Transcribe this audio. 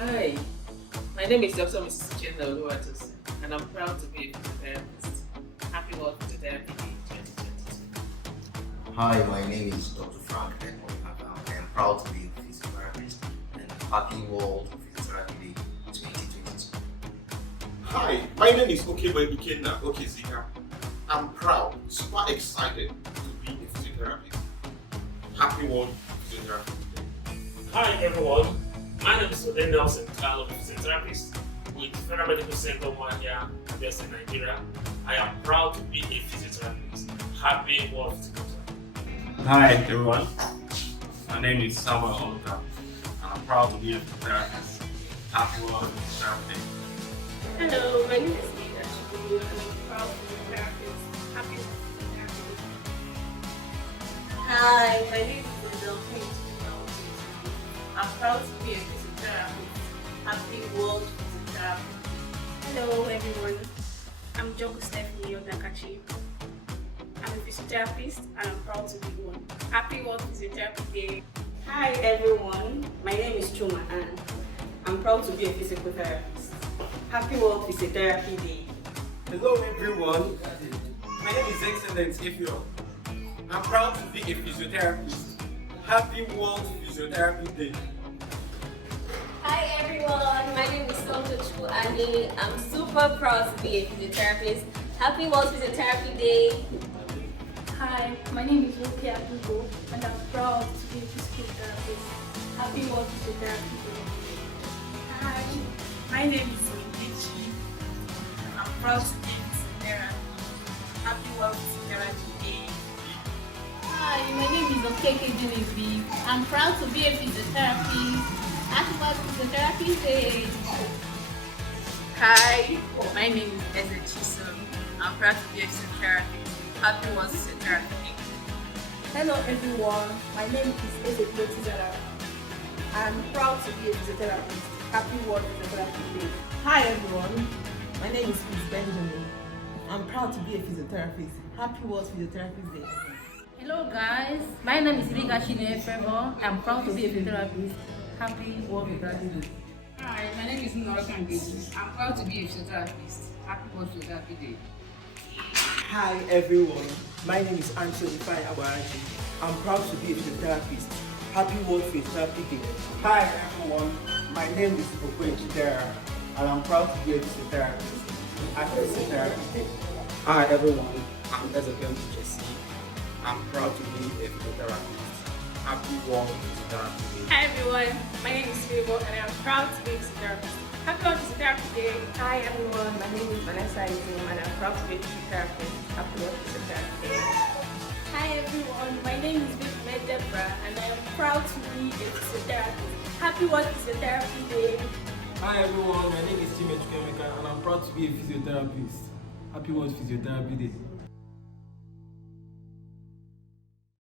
Hi, my name is Dr. Mrs. Chinda Oluwatosin, and I'm proud to be a physiotherapist. Happy World Physiotherapy Day 2022. Hi, my name is Dr. Frank Edmond. I am proud to be a physiotherapist and happy World Physiotherapy Day 2022. Hi, my name is Okebo Ikenna Okezika. I'm proud, super excited to be a physiotherapist. Happy World Physiotherapy Day. Hi everyone, my name is Odin Nelson, I'm a physiotherapist with Federal Medical Center 1 year, Abia State, Nigeria. I am proud to be a physiotherapist. Happy World Physiotherapy. Hi everyone, my name is Samuel Oluka and I'm proud to be a therapist. Happy World Physiotherapy Day. Hello, my name is Ida Chukwu and I'm proud to be a therapist. Happy Physiotherapy Day. Hi, my name is Odell Payne. I'm proud to be a physiotherapist. Happy World Physiotherapy. Hello everyone, I'm Jogo Stephanie Odakachi. I'm a physiotherapist and I'm proud to be one. Happy World Physiotherapy Day. Hi everyone, my name is Chuma Ann. I'm proud to be a physical therapist. Happy World Physiotherapy Day. Hello everyone, my name is Excellent Ifyo. I'm proud to be a physiotherapist. Happy World Physiotherapy Day. Hi everyone, my name is Sonto Chuani. I'm super proud to be a physiotherapist. Happy World Physiotherapy Day. Hi, my name is Rukia Abugo and I'm proud to be a physical therapist. Happy World Physiotherapy Day. Hi, my name is Mindichi. I'm proud to be a physiotherapist. Happy World Physiotherapy Day. Hi, my name is Okeke Genevieve. I'm proud to be a physiotherapist. Happy World Physiotherapy Day. Hi, my name is Eze Chisom. I'm proud to be a physiotherapist. Happy World Physiotherapy Day. Hello everyone, my name is Eze Tizara. I'm proud to be a physiotherapist. Happy World Physiotherapy Day. Hi everyone, my name is Chris Benjamin. I'm proud to be a physiotherapist. Happy World Physiotherapy Day. Hello guys, my name is Rika Shine Trevor. I'm proud to be a physiotherapist. Happy World Physiotherapy Day. Hi, my name is Noraka Ngeji. I'm proud to be a physiotherapist. Happy World Physiotherapy Day. Hi everyone, my name is Anthony Fai Abaraji. I'm proud to be a physiotherapist. Happy World Physiotherapy Day. Hi everyone, my name is Okwe Chidera and I'm proud to be a physiotherapist. Happy Physiotherapy Day. Hi everyone, I'm Ezekiel Jesse. I'm proud to be a physiotherapist. Happy World Physiotherapy Day. Hi everyone, my name is Fabo and I'm proud to be a physiotherapist. Happy World Physiotherapy Day. Hi everyone, my name is Vanessa Izum and I'm proud to be a physiotherapist. Happy World Physiotherapy Day. Hi everyone, my name is Vicky Deborah and I am proud to be a physiotherapist. Happy World Physiotherapy Day. Hi everyone, my name is Jimmy Chukemeka and I'm proud to be a physiotherapist. Happy World Physiotherapy Day.